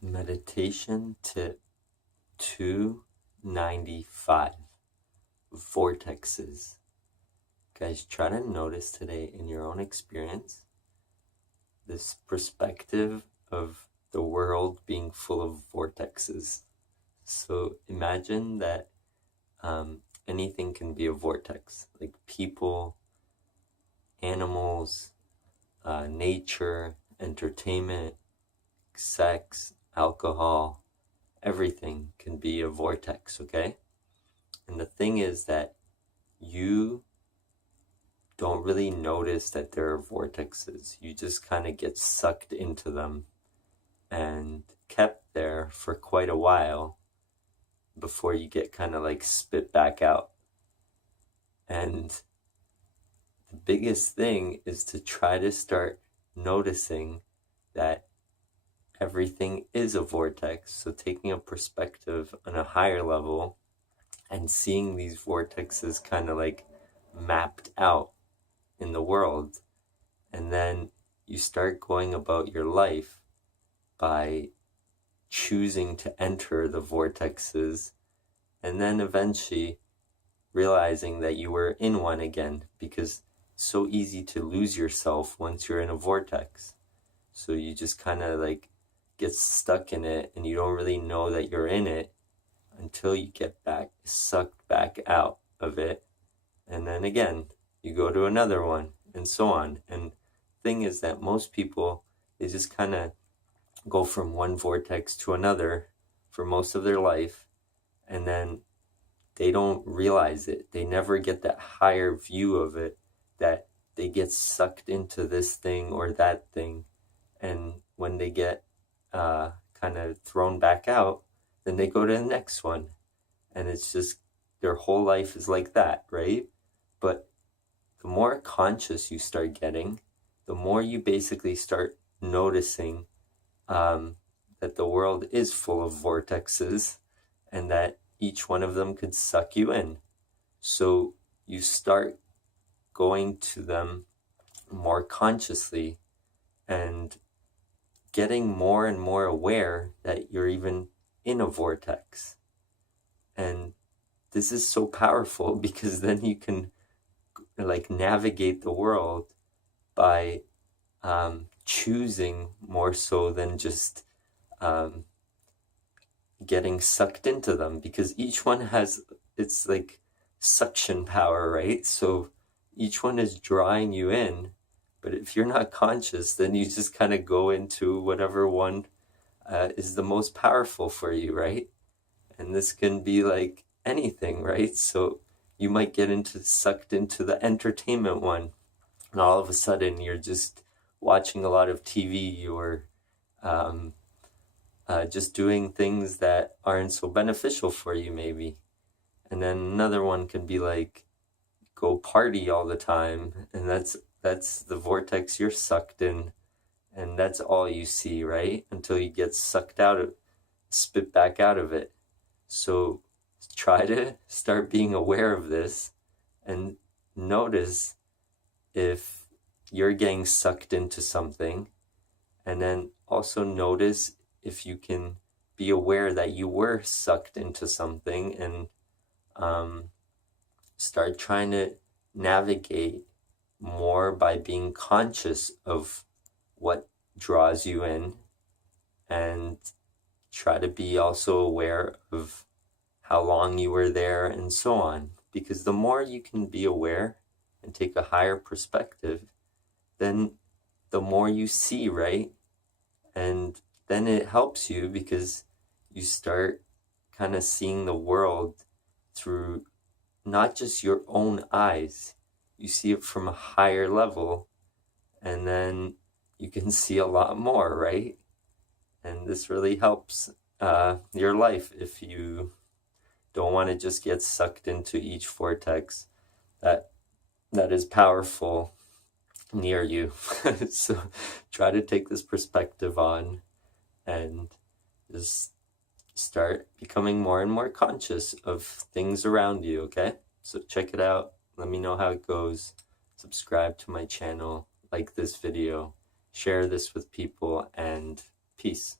Meditation tip 295, Vortexes. Guys, try to notice today in your own experience this perspective of the world being full of vortexes. So imagine that anything can be a vortex, like people, animals, nature, entertainment, sex, alcohol, everything can be a vortex, okay? And the thing is that you don't really notice that there are vortexes. You just kind of get sucked into them and kept there for quite a while before you get kind of like spit back out. And the biggest thing is to try to start noticing that everything is a vortex. So taking a perspective on a higher level and seeing these vortexes kind of like mapped out in the world. And then you start going about your life by choosing to enter the vortexes, and then eventually realizing that you were in one again, because it's so easy to lose yourself once you're in a vortex. So you just kind of like get stuck in it, and you don't really know that you're in it until you get sucked back out of it. And then again, you go to another one, and so on. And the thing is that most people, they just kind of go from one vortex to another for most of their life, and then they don't realize it. They never get that higher view of it, that they get sucked into this thing or that thing. And when they get kind of thrown back out, then they go to the next one. And it's just their whole life is like that, right? But the more conscious you start getting, the more you basically start noticing that the world is full of vortexes and that each one of them could suck you in. So you start going to them more consciously and getting more and more aware that you're even in a vortex. And this is so powerful because then you can like navigate the world by choosing more so than just getting sucked into them, because each one has its like suction power, right? So each one is drawing you in, but if you're not conscious, then you just kind of go into whatever one is the most powerful for you, right? And this can be like anything, right? So you might get sucked into the entertainment one, and all of a sudden you're just watching a lot of TV or just doing things that aren't so beneficial for you, maybe. And then another one can be like, go party all the time, and that's the vortex you're sucked in, and that's all you see, right? Until you get spit back out of it. So try to start being aware of this and notice if you're getting sucked into something, and then also notice if you can be aware that you were sucked into something, and start trying to navigate more by being conscious of what draws you in, and try to be also aware of how long you were there and so on. Because the more you can be aware and take a higher perspective, then the more you see, right? And then it helps you because you start kind of seeing the world through not just your own eyes. You see it from a higher level, and then you can see a lot more, right? And this really helps your life if you don't want to just get sucked into each vortex that is powerful near you. So try to take this perspective on and just start becoming more and more conscious of things around you, okay? So check it out. Let me know how it goes. Subscribe to my channel, like this video, share this with people, and peace.